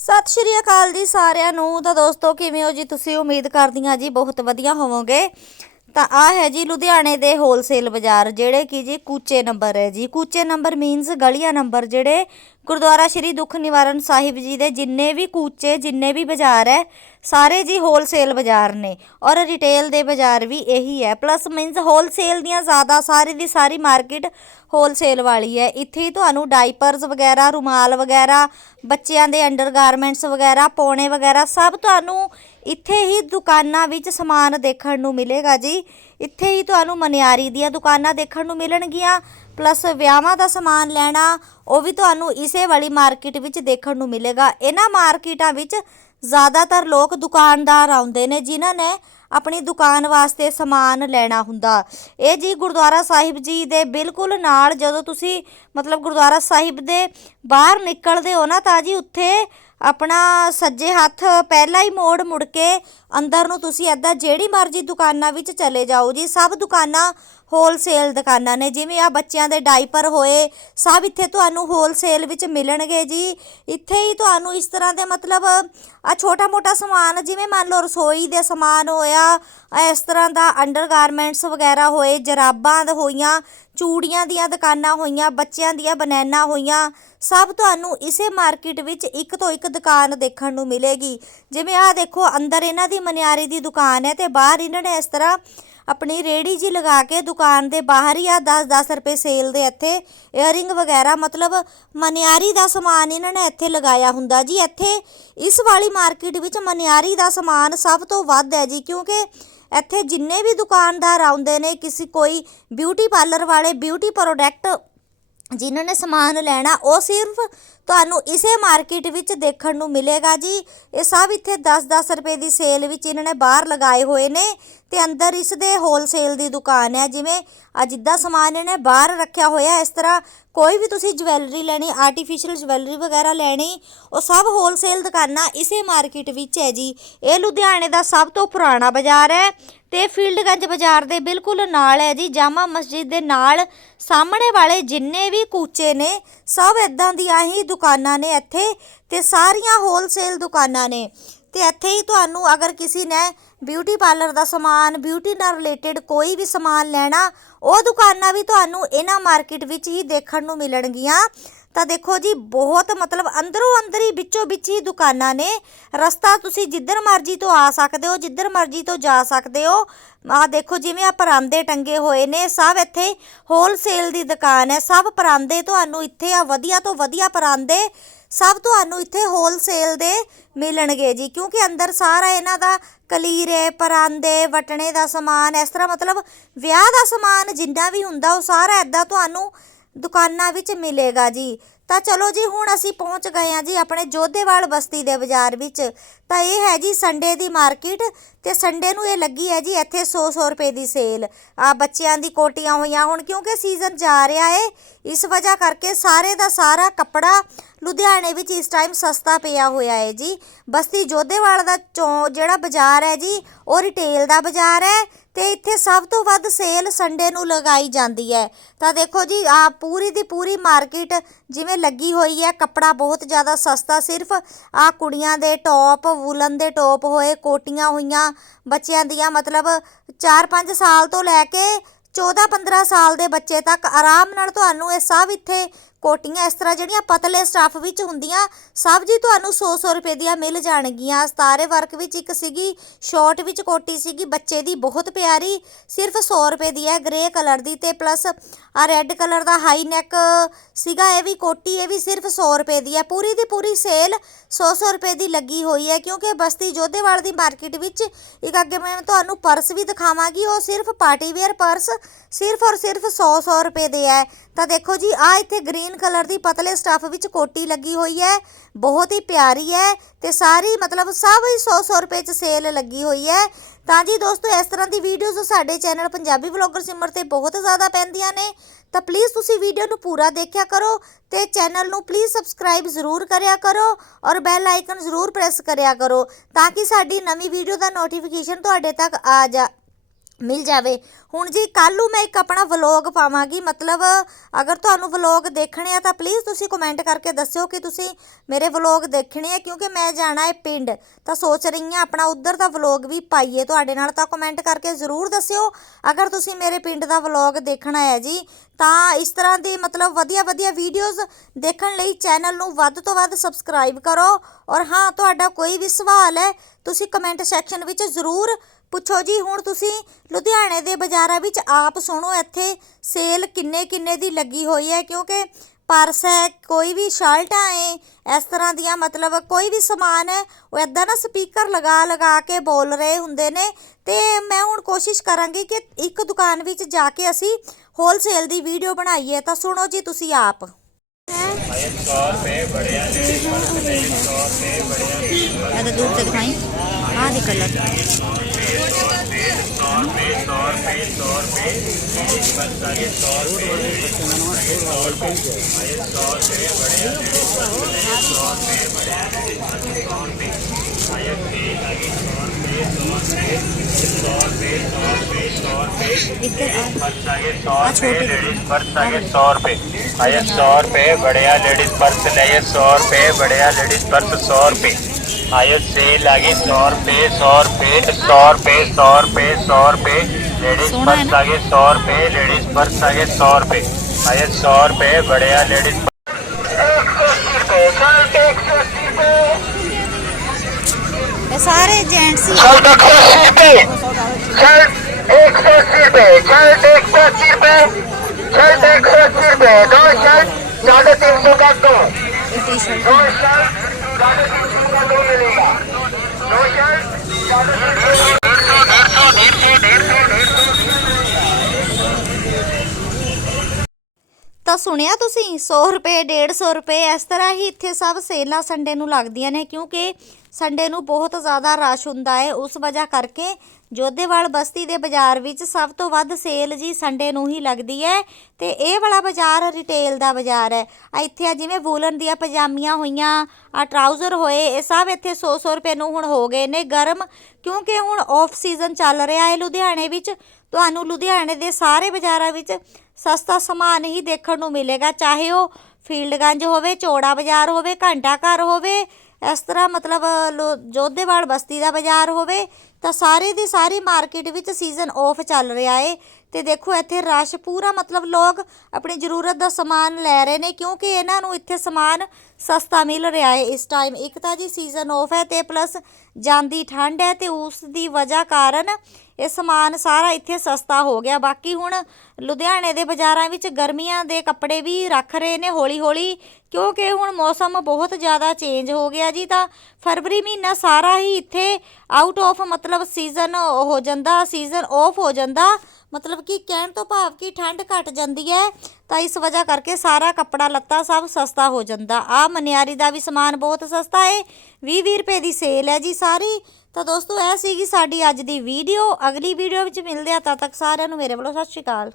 ਸਤਿ ਸ਼੍ਰੀ ਅਕਾਲ ਜੀ ਸਾਰਿਆਂ ਨੂੰ। ਤਾਂ ਦੋਸਤੋ, ਕਿਵੇਂ ਹੋ ਜੀ ਤੁਸੀਂ? ਉਮੀਦ ਕਰਦੀ ਹਾਂ ਜੀ ਬਹੁਤ ਵਧੀਆ ਹੋਵੋਗੇ। ਤਾਂ ਆ ਹੈ ਜੀ ਲੁਧਿਆਣੇ ਦੇ ਹੋਲਸੇਲ ਬਾਜ਼ਾਰ, ਜਿਹੜੇ ਕਿ ਜੀ ਕੂਚੇ ਨੰਬਰ ਹੈ ਜੀ। ਕੂਚੇ ਨੰਬਰ ਮੀਨਸ ਗਲੀਆਂ ਨੰਬਰ ਜਿਹੜੇ ਗੁਰਦੁਆਰਾ ਸ਼੍ਰੀ ਦੁੱਖ ਨਿਵਾਰਨ ਸਾਹਿਬ ਜੀ ਦੇ ਜਿੰਨੇ ਵੀ ਕੂਚੇ, ਜਿੰਨੇ ਵੀ ਬਾਜ਼ਾਰ ਹੈ, ਸਾਰੇ ਜੀ ਹੋਲਸੇਲ ਬਾਜ਼ਾਰ ਨੇ ਔਰ ਰਿਟੇਲ ਦੇ ਬਾਜ਼ਾਰ ਵੀ ਇਹੀ ਹੈ। ਪਲੱਸ ਮੀਨਸ ਹੋਲਸੇਲ ਦੀਆਂ ਜ਼ਿਆਦਾ ਸਾਰੀ ਦੀ ਸਾਰੀ ਮਾਰਕੀਟ ਹੋਲਸੇਲ ਵਾਲੀ ਹੈ। ਇੱਥੇ ਹੀ ਤੁਹਾਨੂੰ ਡਾਈਪਰਸ ਵਗੈਰਾ, ਰੁਮਾਲ ਵਗੈਰਾ, ਬੱਚਿਆਂ ਦੇ ਅੰਡਰਗਾਰਮੈਂਟਸ ਵਗੈਰਾ, ਪੌਣੇ ਵਗੈਰਾ ਸਭ ਤੁਹਾਨੂੰ ਇੱਥੇ ਹੀ ਦੁਕਾਨਾਂ ਵਿੱਚ ਸਮਾਨ ਦੇਖਣ ਨੂੰ ਮਿਲੇਗਾ ਜੀ। ਇੱਥੇ ਹੀ ਤੁਹਾਨੂੰ ਮਨਿਆਰੀ ਦੀਆਂ ਦੁਕਾਨਾਂ ਦੇਖਣ ਨੂੰ ਮਿਲਣਗੀਆਂ। ਪਲੱਸ ਵਿਆਹਾਂ ਦਾ ਸਮਾਨ ਲੈਣਾ, ਉਹ ਵੀ ਤੁਹਾਨੂੰ ਇਸੇ ਵਾਲੀ ਮਾਰਕੀਟ ਵਿੱਚ ਦੇਖਣ ਨੂੰ ਮਿਲੇਗਾ। ਇਹਨਾਂ ਮਾਰਕੀਟਾਂ ਵਿੱਚ ਜ਼ਿਆਦਾਤਰ ਲੋਕ ਦੁਕਾਨਦਾਰ ਆਉਂਦੇ ਨੇ, ਜਿਨ੍ਹਾਂ ਨੇ ਆਪਣੀ ਦੁਕਾਨ ਵਾਸਤੇ ਸਮਾਨ ਲੈਣਾ ਹੁੰਦਾ। ਇਹ ਜੀ ਗੁਰਦੁਆਰਾ ਸਾਹਿਬ ਜੀ ਦੇ ਬਿਲਕੁਲ ਨਾਲ ਜਦੋਂ ਤੁਸੀਂ ਮਤਲਬ ਗੁਰਦੁਆਰਾ ਸਾਹਿਬ ਦੇ ਬਾਹਰ ਨਿਕਲਦੇ ਹੋ ਨਾ, ਤਾਂ ਜੀ ਉੱਥੇ ਆਪਣਾ ਸੱਜੇ ਹੱਥ ਪਹਿਲਾ ਹੀ ਮੋੜ ਮੁੜ ਕੇ ਅੰਦਰ ਨੂੰ ਤੁਸੀਂ ਐਦਾਂ ਜਿਹੜੀ ਮਰਜ਼ੀ ਦੁਕਾਨਾਂ ਵਿੱਚ ਚਲੇ ਜਾਓ ਜੀ। ਸਭ ਦੁਕਾਨਾਂ ਹੋਲਸੇਲ ਦੁਕਾਨਾਂ ਨੇ, ਜਿਵੇਂ ਆ ਬੱਚਿਆਂ ਦੇ ਡਾਈਪਰ ਹੋਏ, ਸਭ ਇੱਥੇ ਤੁਹਾਨੂੰ ਹੋਲਸੇਲ ਵਿੱਚ ਮਿਲਣਗੇ ਜੀ। ਇੱਥੇ ਹੀ ਤੁਹਾਨੂੰ ਇਸ ਤਰ੍ਹਾਂ ਦੇ ਮਤਲਬ ਆ ਛੋਟਾ ਮੋਟਾ ਸਮਾਨ, ਜਿਵੇਂ ਮੰਨ ਲਓ ਰਸੋਈ ਦੇ ਸਮਾਨ ਹੋਇਆ, ਇਸ ਤਰ੍ਹਾਂ ਦਾ ਅੰਡਰਗਾਰਮੈਂਟਸ ਵਗੈਰਾ ਹੋਏ, ਜਰਾਬਾਂ ਹੋਈਆਂ ਚੂੜੀਆਂ ਦੀਆਂ ਦੁਕਾਨਾਂ ਹੋਈਆਂ, ਬੱਚਿਆਂ ਦੀਆਂ ਬਨੈਨਾ ਹੋਈਆਂ, ਸਭ ਤੁਹਾਨੂੰ ਇਸੇ ਮਾਰਕੀਟ ਵਿੱਚ ਇੱਕ ਤੋਂ ਇੱਕ ਦੁਕਾਨ ਦੇਖਣ ਨੂੰ ਮਿਲੇਗੀ। ਜਿਵੇਂ ਆਹ ਦੇਖੋ, ਅੰਦਰ ਇਹਨਾਂ ਦੀ ਮਨਿਆਰੀ ਦੀ ਦੁਕਾਨ ਹੈ ਤੇ ਬਾਹਰ ਇਹਨਾਂ ਨੇ ਇਸ ਤਰ੍ਹਾਂ ਆਪਣੀ ਰੇੜੀ ਜੀ ਲਗਾ ਕੇ ਦੁਕਾਨ ਦੇ ਬਾਹਰ ਹੀ ਆ 10-10 ਰੁਪਏ ਸੇਲ ਦੇ ਇੱਥੇ ਇਅਰਿੰਗ ਵਗੈਰਾ, ਮਤਲਬ ਮਨਿਆਰੀ ਦਾ ਸਮਾਨ ਇਹਨਾਂ ਨੇ ਇੱਥੇ ਲਗਾਇਆ ਹੁੰਦਾ ਜੀ। ਇੱਥੇ ਇਸ ਵਾਲੀ ਮਾਰਕੀਟ ਵਿੱਚ ਮਨਿਆਰੀ ਦਾ ਸਮਾਨ ਸਭ ਤੋਂ ਵੱਧ ਹੈ ਜੀ, ਕਿਉਂਕਿ ਇੱਥੇ ਜਿੰਨੇ ਵੀ ਦੁਕਾਨਦਾਰ ਆਉਂਦੇ ਨੇ, ਕਿਸੇ ਕੋਈ ਬਿਊਟੀ ਪਾਰਲਰ ਵਾਲੇ ਬਿਊਟੀ ਪ੍ਰੋਡਕਟ ਜਿਨ੍ਹਾਂ ਨੇ ਸਮਾਨ ਲੈਣਾ, ਉਹ ਸਿਰਫ ਤੁਹਾਨੂੰ ਇਸੇ ਮਾਰਕੀਟ ਵਿੱਚ ਦੇਖਣ ਨੂੰ ਮਿਲੇਗਾ ਜੀ। ਇਹ ਸਭ ਇੱਥੇ 10-10 ਰੁਪਏ ਦੀ ਸੇਲ ਵਿੱਚ ਇਹਨਾਂ ਨੇ ਬਾਹਰ ਲਗਾਏ ਹੋਏ ਨੇ। ਤੇ ਅੰਦਰ ਇਸ ਦੇ ਹੋਲਸੇਲ ਦੀ ਦੁਕਾਨ ਹੈ, ਜਿਵੇਂ ਆ ਜਿੱਦਾਂ ਸਮਾਨ ਇਹਨੇ ਬਾਹਰ ਰੱਖਿਆ ਹੋਇਆ, ਇਸ ਤਰ੍ਹਾਂ ਕੋਈ ਵੀ ਤੁਸੀਂ ਜਵੈਲਰੀ ਲੈਣੀ ਆਰਟੀਫੀਸ਼ੀਅਲ ਜਵੈਲਰੀ ਵਗੈਰਾ ਲੈਣੀ, ਉਹ ਸਭ ਹੋਲਸੇਲ ਦੁਕਾਨਾਂ ਇਸੇ ਮਾਰਕੀਟ ਵਿੱਚ ਹੈ ਜੀ। ਇਹ ਲੁਧਿਆਣੇ ਦਾ ਸਭ ਤੋਂ ਪੁਰਾਣਾ ਬਾਜ਼ਾਰ ਹੈ ਤੇ ਫੀਲਡਗੰਜ ਬਾਜ਼ਾਰ ਦੇ ਬਿਲਕੁਲ ਨਾਲ ਹੈ ਜੀ, ਜਾਮਾ ਮਸਜਿਦ ਦੇ ਨਾਲ ਸਾਹਮਣੇ ਵਾਲੇ ਜਿੰਨੇ ਵੀ ਕੂਚੇ ਨੇ, ਸਭ ਇਦਾਂ ਦੀਆਂ ਹੀ ਦੁਕਾਨਾਂ ਨੇ ਇੱਥੇ ਤੇ ਸਾਰੀਆਂ ਹੋਲਸੇਲ ਦੁਕਾਨਾਂ ਨੇ। ਤੇ ਇੱਥੇ ਹੀ ਤੁਹਾਨੂੰ ਅਗਰ ਕਿਸੇ ਨੇ ਬਿਊਟੀ ਪਾਰਲਰ ਦਾ ਸਮਾਨ ਬਿਊਟੀ ਨਾਲ ਰਿਲੇਟਡ ਕੋਈ ਵੀ ਸਮਾਨ ਲੈਣਾ, ਉਹ ਦੁਕਾਨਾਂ ਵੀ ਤੁਹਾਨੂੰ ਇਹਨਾਂ ਮਾਰਕੀਟ ਵਿੱਚ ਹੀ ਦੇਖਣ ਨੂੰ ਮਿਲਣਗੀਆਂ। ਤਾਂ ਦੇਖੋ ਜੀ, ਬਹੁਤ ਮਤਲਬ ਅੰਦਰੋਂ ਅੰਦਰ ਹੀ, ਵਿੱਚੋਂ ਵਿੱਚ ਹੀ ਦੁਕਾਨਾਂ ਨੇ। ਰਸਤਾ ਤੁਸੀਂ ਜਿੱਧਰ ਮਰਜ਼ੀ ਤੋਂ ਆ ਸਕਦੇ ਹੋ, ਜਿੱਧਰ ਮਰਜ਼ੀ ਤੋਂ ਜਾ ਸਕਦੇ ਹੋ। ਆ ਦੇਖੋ ਜਿਵੇਂ ਆ ਪਰਾਂਦੇ ਟੰਗੇ ਹੋਏ ਨੇ, ਸਭ ਇੱਥੇ ਹੋਲਸੇਲ ਦੀ ਦੁਕਾਨ ਹੈ। ਸਭ ਪਰਾਂਦੇ ਤੁਹਾਨੂੰ ਇੱਥੇ ਆ, ਵਧੀਆ ਤੋਂ ਵਧੀਆ ਪਰਾਂਦੇ ਸਭ ਤੁਹਾਨੂੰ ਇੱਥੇ ਹੋਲਸੇਲ ਦੇ ਮਿਲਣਗੇ ਜੀ, ਕਿਉਂਕਿ ਅੰਦਰ ਸਾਰਾ ਇਹਨਾਂ ਦਾ ਕਲੀਰੇ ਪਰਾਂਦੇ, ਵਟਣੇ ਦਾ ਸਮਾਨ, ਇਸ ਤਰ੍ਹਾਂ ਮਤਲਬ ਵਿਆਹ ਦਾ ਸਮਾਨ ਜਿੰਨਾ ਵੀ ਹੁੰਦਾ ਉਹ ਸਾਰਾ ਐਦਾਂ ਤੁਹਾਨੂੰ ਦੁਕਾਨਾਂ ਵਿੱਚ ਮਿਲੇਗਾ ਜੀ। ਤਾਂ ਚਲੋ ਜੀ, ਹੁਣ ਅਸੀਂ ਪਹੁੰਚ ਗਏ ਹਾਂ ਜੀ ਆਪਣੇ ਜੋਧੇਵਾਲ ਬਸਤੀ ਦੇ ਬਾਜ਼ਾਰ ਵਿੱਚ। ਤਾਂ ਇਹ ਹੈ ਜੀ ਸੰਡੇ ਦੀ ਮਾਰਕੀਟ ਤੇ ਸੰਡੇ ਨੂੰ ਇਹ ਲੱਗੀ ਹੈ ਜੀ ਇੱਥੇ 100-100 ਰੁਪਏ ਦੀ ਸੇਲ। ਆ ਬੱਚਿਆਂ ਦੀ ਕੋਟੀਆਂ ਹੋਈਆਂ ਹੁਣ ਕਿਉਂਕਿ ਸੀਜ਼ਨ ਜਾ ਰਿਹਾ ਏ, ਇਸ ਵਜ੍ਹਾ ਕਰਕੇ ਸਾਰੇ ਦਾ ਸਾਰਾ ਕੱਪੜਾ ਲੁਧਿਆਣੇ ਵਿੱਚ ਇਸ ਟਾਈਮ ਸਸਤਾ ਪਿਆ ਹੋਇਆ ਹੈ ਜੀ। ਬਸਤੀ ਜੋਧੇਵਾਲ ਦਾ ਚੌ ਜਿਹੜਾ ਬਾਜ਼ਾਰ ਹੈ ਜੀ, ਉਹ ਰਿਟੇਲ ਦਾ ਬਾਜ਼ਾਰ ਹੈ ਤੇ ਇੱਥੇ ਸਭ ਤੋਂ ਵੱਧ ਸੇਲ ਸੰਡੇ ਨੂੰ ਲਗਾਈ ਜਾਂਦੀ ਹੈ। ਤਾਂ ਦੇਖੋ ਜੀ, ਆ ਪੂਰੀ ਦੀ ਪੂਰੀ ਮਾਰਕੀਟ ਜਿਵੇਂ ਲੱਗੀ ਹੋਈ ਹੈ, ਕੱਪੜਾ ਬਹੁਤ ਜ਼ਿਆਦਾ ਸਸਤਾ ਸਿਰਫ। ਆ ਕੁੜੀਆਂ ਦੇ ਟੌਪ, ਵੂਲਨ ਦੇ ਟੌਪ ਹੋਏ, ਕੋਟੀਆਂ ਹੋਈਆਂ ਬੱਚਿਆਂ ਦੀਆਂ, ਮਤਲਬ 4-5 ਸਾਲ ਤੋਂ ਲੈ ਕੇ 14-15 ਸਾਲ ਦੇ ਬੱਚੇ ਤੱਕ ਆਰਾਮ ਨਾਲ ਤੁਹਾਨੂੰ ਇਹ ਸਭ ਇੱਥੇ ਕੋਟੀਆਂ ਇਸ ਤਰ੍ਹਾਂ ਜਿਹੜੀਆਂ ਪਤਲੇ ਸਟੱਫ ਵਿੱਚ ਹੁੰਦੀਆਂ, ਸਭ ਜੀ ਤੁਹਾਨੂੰ 100-100 ਰੁਪਏ ਦੀਆਂ ਮਿਲ ਜਾਣਗੀਆਂ। ਸਤਾਰੇ ਵਰਕ ਵਿੱਚ ਇੱਕ ਸੀਗੀ, ਸ਼ਾਰਟ ਵਿੱਚ ਕੋਟੀ ਸੀਗੀ, ਬੱਚੇ ਦੀ ਬਹੁਤ ਪਿਆਰੀ, ਸਿਰਫ 100 ਰੁਪਏ ਦੀ ਹੈ, ਗ੍ਰੇ ਕਲਰ ਦੀ ਤੇ ਪਲੱਸ ਆ ਰੈੱਡ ਕਲਰ ਦਾ ਹਾਈ ਨੈਕ ਸੀਗਾ, ਇਹ ਵੀ ਕੋਟੀ, ਇਹ ਵੀ ਸਿਰਫ 100 ਰੁਪਏ ਦੀ ਹੈ। ਪੂਰੀ ਦੀ ਪੂਰੀ ਸੇਲ 100-100 ਰੁਪਏ ਦੀ ਲੱਗੀ ਹੋਈ ਹੈ, ਕਿਉਂਕਿ ਬਸਤੀ ਜੋਧੇਵਾਲ ਦੀ ਮਾਰਕੀਟ ਵਿੱਚ ਇੱਕ ਅੱਗੇ ਮੈਂ ਤੁਹਾਨੂੰ ਪਰਸ ਵੀ ਦਿਖਾਵਾਂਗੀ, ਉਹ ਸਿਰਫ ਪਾਰਟੀ ਵੇਅਰ ਪਰਸ ਸਿਰਫ ਔਰ ਸਿਰਫ 100-100 ਰੁਪਏ ਦੇ ਹੈ। ਤਾਂ ਦੇਖੋ ਜੀ ਆ ਇੱਥੇ ਗ੍ਰੀਨ ਕਲਰ ਦੀ ਪਤਲੇ ਸਟੱਫ ਵਿੱਚ ਕੋਟੀ ਲੱਗੀ ਹੋਈ ਹੈ, ਬਹੁਤ ਹੀ ਪਿਆਰੀ ਹੈ ਤੇ ਸਾਰੀ ਮਤਲਬ ਸਭ ਹੀ 100-100 ਰੁਪਏ 'ਚ ਸੇਲ ਲੱਗੀ ਹੋਈ ਹੈ। ਤਾਂ ਜੀ ਦੋਸਤੋ, ਇਸ ਤਰ੍ਹਾਂ ਦੀ ਵੀਡੀਓਜ਼ ਸਾਡੇ ਚੈਨਲ ਪੰਜਾਬੀ ਵਲੌਗਰ ਸਿਮਰ ਤੇ ਬਹੁਤ ਜ਼ਿਆਦਾ ਪੈਂਦੀਆਂ ਨੇ। ਤਾਂ ਪਲੀਜ਼ ਤੁਸੀਂ ਵੀਡੀਓ ਨੂੰ ਪੂਰਾ ਦੇਖਿਆ ਕਰੋ ਤੇ ਚੈਨਲ ਨੂੰ ਪਲੀਜ਼ ਸਬਸਕ੍ਰਾਈਬ ਜ਼ਰੂਰ ਕਰਿਆ ਕਰੋ ਔਰ ਬੈਲ ਆਈਕਨ ਜ਼ਰੂਰ ਪ੍ਰੈਸ ਕਰਿਆ ਕਰੋ ਤਾਂ ਕਿ ਸਾਡੀ ਨਵੀਂ ਵੀਡੀਓ ਦਾ ਨੋਟੀਫਿਕੇਸ਼ਨ ਤੁਹਾਡੇ ਤੱਕ ਆ ਜਾ ਮਿਲ ਜਾਵੇ। ਹੁਣ ਜੀ ਕੱਲ ਨੂੰ ਮੈਂ ਇੱਕ ਆਪਣਾ ਵਲੌਗ ਪਾਵਾਂਗੀ। ਮਤਲਬ, ਅਗਰ ਤੁਹਾਨੂੰ ਵਲੌਗ ਦੇਖਣੇ ਆ, ਤਾਂ ਪਲੀਜ਼ ਤੁਸੀਂ ਕਮੈਂਟ ਕਰਕੇ ਦੱਸਿਓ ਕਿ ਤੁਸੀਂ ਮੇਰੇ ਵਲੌਗ ਦੇਖਣੇ ਆ, ਕਿਉਂਕਿ ਮੈਂ ਜਾਣਾ ਹੈ ਪਿੰਡ। ਤਾਂ ਸੋਚ ਰਹੀ ਹਾਂ ਆਪਣਾ ਉਧਰ ਦਾ ਵਲੌਗ ਵੀ ਪਾਈਏ। ਤੁਹਾਡੇ ਨਾਲ ਤਾਂ ਕਮੈਂਟ ਕਰਕੇ ਜ਼ਰੂਰ ਦੱਸਿਓ। ਅਗਰ ਤੁਸੀਂ ਮੇਰੇ ਪਿੰਡ ਦਾ ਵਲੌਗ ਦੇਖਣਾ ਹੈ ਜੀ, ਤਾਂ ਇਸ ਤਰ੍ਹਾਂ ਦੀ ਮਤਲਬ ਵਧੀਆ ਵਧੀਆ ਵੀਡੀਓਜ਼ ਦੇਖਣ ਲਈ ਚੈਨਲ ਨੂੰ ਵੱਧ ਤੋਂ ਵੱਧ ਸਬਸਕ੍ਰਾਈਬ ਕਰੋ। ਔਰ ਹਾਂ, ਤੁਹਾਡਾ ਕੋਈ ਵੀ ਸਵਾਲ ਹੈ, ਤੁਸੀਂ ਕਮੈਂਟ ਸੈਕਸ਼ਨ ਵਿੱਚ ਜ਼ਰੂਰ ਪੁੱਛੋ ਜੀ, ਹੁਣ ਤੁਸੀਂ ਲੁਧਿਆਣੇ ਦੇ ਬਾਜ਼ਾਰਾਂ ਵਿੱਚ ਆਪ ਸੁਣੋ, ਇੱਥੇ ਸੇਲ ਕਿੰਨੇ ਕਿੰਨੇ ਦੀ ਲੱਗੀ ਹੋਈ ਹੈ, ਕਿਉਂਕਿ ਪਰਸ ਹੈ, ਕੋਈ ਵੀ ਸ਼ਰਟਾਂ ਹੈ, ਇਸ ਤਰ੍ਹਾਂ ਦੀਆਂ ਮਤਲਬ ਕੋਈ ਵੀ ਸਮਾਨ ਹੈ, ਉਹ ਇਦਾਂ ਨਾ ਸਪੀਕਰ ਲਗਾ ਲਗਾ ਕੇ ਬੋਲ ਰਹੇ ਹੁੰਦੇ ਨੇ। ਤੇ ਮੈਂ ਹੁਣ ਕੋਸ਼ਿਸ਼ ਕਰਾਂਗੀ ਕਿ ਇੱਕ ਦੁਕਾਨ ਵਿੱਚ ਜਾ ਕੇ ਅਸੀਂ ਹੋਲਸੇਲ ਦੀ ਵੀਡੀਓ ਬਣਾਈਏ, ਤਾਂ ਸੁਣੋ ਜੀ ਤੁਸੀਂ ਆਪ। ਇਹ ਤਾਂ ਦੂਰ ਤੇ ਦਿਖਾਈ। कलर इधर आ सौ रुपये लेडीज़ सौ रुपये सौ रुपये बढ़िया लेडीज़ पर्स लाइए सौ रुपये बढ़िया लेडीज़ पर्स सौ रुपये आइए सेल आगे सौ रुपये सौ रुपये सौ रुपये सौ रुपये सौ रुपये लेडीज़ पर्स? आगे सौ रुपये लेडीज़ पर्स आगे सौ रुपये आइए सौ रुपये बढ़िया लेडीज़ सारे जेंट्स ही शर्ट एक सौ अस्सी रुपये शर्ट एक सौ अस्सी रुपये शर्ट एक सौ अस्सी रुपये शर्ट एक सौ अस्सी रुपये दो शर्ट साढ़े तीन सौ का दो। दो शर्ट साढ़े तीन सौ। ਤਾਂ ਸੁਣਿਆ ਤੁਸੀਂ 100 ਰੁਪਏ 150 ਰੁਪਏ, ਇਸ ਤਰ੍ਹਾਂ ਹੀ ਇੱਥੇ ਸਭ ਸੇਲਾਂ ਸੰਡੇ ਨੂੰ ਲੱਗਦੀਆਂ ਨੇ ਕਿਉਂਕਿ ਸੰਡੇ ਨੂੰ ਬਹੁਤ ਜ਼ਿਆਦਾ ਰਸ਼ ਹੁੰਦਾ ਹੈ। ਉਸ ਵਜ੍ਹਾ ਕਰਕੇ ਜੋਧੇਵਾਲ ਬਸਤੀ ਦੇ ਬਾਜ਼ਾਰ ਵਿੱਚ ਸਭ ਤੋਂ ਵੱਧ ਸੇਲ ਜੀ ਸੰਡੇ ਨੂੰ ਹੀ ਲੱਗਦੀ ਹੈ ਤੇ ਇਹ ਵਾਲਾ ਬਾਜ਼ਾਰ ਰਿਟੇਲ ਦਾ ਬਾਜ਼ਾਰ ਹੈ। ਆ ਇੱਥੇ ਆ ਜਿਵੇਂ ਵੂਲਨ ਦੀਆਂ ਪਜਾਮੀਆਂ ਹੋਈਆਂ ਆ ਟਰਾਊਜ਼ਰ ਹੋਏ, ਇਹ ਸਭ ਇੱਥੇ 100-100 ਰੁਪਏ ਨੂੰ ਹੁਣ ਹੋ ਗਏ ਨੇ ਗਰਮ। ਕਿਉਂਕਿ ਹੁਣ ਆਫ ਸੀਜ਼ਨ ਚੱਲ ਰਿਹਾ ਹੈ ਲੁਧਿਆਣੇ ਵਿੱਚ, ਤੁਹਾਨੂੰ ਲੁਧਿਆਣੇ ਦੇ ਸਾਰੇ ਬਾਜ਼ਾਰਾਂ ਵਿੱਚ ਸਸਤਾ ਸਮਾਨ ਹੀ ਦੇਖਣ ਨੂੰ ਮਿਲੇਗਾ। ਚਾਹੇ ਉਹ ਫੀਲਡਗੰਜ ਹੋਵੇ, ਚੋੜਾ ਬਾਜ਼ਾਰ ਹੋਵੇ, ਘੰਟਾ ਘਰ ਹੋਵੇ ਇਸ ਤਰ੍ਹਾਂ ਮਤਲਬ, ਲੋ- ਜੋਧੇਵਾਲ ਬਸਤੀ ਦਾ ਬਾਜ਼ਾਰ ਹੋਵੇ, ਤਾਂ ਸਾਰੇ ਦੀ ਸਾਰੀ ਮਾਰਕੀਟ ਵਿੱਚ ਸੀਜ਼ਨ ਆਫ ਚੱਲ ਰਿਹਾ ਏ। ਤੇ ਦੇਖੋ, ਇੱਥੇ ਰਸ਼ ਪੂਰਾ ਮਤਲਬ ਲੋਕ ਆਪਣੀ ਜ਼ਰੂਰਤ ਦਾ ਸਮਾਨ ਲੈ ਰਹੇ ਨੇ, ਕਿਉਂਕਿ ਇਹਨਾਂ ਨੂੰ ਇੱਥੇ ਸਮਾਨ ਸਸਤਾ ਮਿਲ ਰਿਹਾ ਹੈ ਇਸ ਟਾਈਮ ਇੱਕ ਤਾਂ ਜੀ ਸੀਜ਼ਨ ਆਫ ਹੈ ਤੇ ਪਲੱਸ ਜਾਂਦੀ ਠੰਡ ਹੈ ਤੇ ਉਸ ਦੀ ਵਜ੍ਹਾ ਕਾਰਨ ਇਹ ਸਮਾਨ ਸਾਰਾ ਇੱਥੇ ਸਸਤਾ ਹੋ ਗਿਆ। ਬਾਕੀ ਹੁਣ ਲੁਧਿਆਣੇ ਦੇ ਬਾਜ਼ਾਰਾਂ ਵਿੱਚ ਗਰਮੀਆਂ ਦੇ ਕੱਪੜੇ ਵੀ ਰੱਖ ਰਹੇ ਨੇ ਹੌਲੀ ਹੌਲੀ ਕਿਉਂਕਿ ਹੁਣ ਮੌਸਮ ਬਹੁਤ ਜ਼ਿਆਦਾ ਚੇਂਜ ਹੋ ਗਿਆ ਜੀ, ਤਾਂ ਫਰਵਰੀ ਮਹੀਨਾ ਸਾਰਾ ਹੀ ਇੱਥੇ ਆਊਟ ਆਫ ਮਤਲਬ ਸੀਜ਼ਨ ਹੋ ਜਾਂਦਾ ਸੀਜ਼ਨ ਆਫ ਹੋ ਜਾਂਦਾ। ਮਤਲਬ ਕਿ ਕਹਿਣ ਤੋਂ ਭਾਵ ਕਿ ਠੰਡ ਘਟ ਜਾਂਦੀ ਹੈ, ਤਾਂ ਇਸ ਵਜ੍ਹਾ ਕਰਕੇ ਸਾਰਾ ਕੱਪੜਾ ਲੱਤਾ ਸਭ ਸਸਤਾ ਹੋ ਜਾਂਦਾ। ਆ ਮਨਿਆਰੀ ਦਾ ਵੀ ਸਮਾਨ ਬਹੁਤ ਸਸਤਾ ਹੈ 20-20 ਰੁਪਏ ਦੀ ਸੇਲ ਹੈ ਜੀ ਸਾਰੀ। ਤਾਂ ਦੋਸਤੋ, ਇਹ ਸੀਗੀ ਸਾਡੀ ਅੱਜ ਦੀ ਵੀਡੀਓ ਅਗਲੀ ਵੀਡੀਓ ਵਿੱਚ ਮਿਲਦੇ ਆ ਤਦ ਤੱਕ ਸਾਰਿਆਂ ਨੂੰ ਮੇਰੇ ਵੱਲੋਂ ਸਤਿ ਸ਼੍ਰੀ ਅਕਾਲ।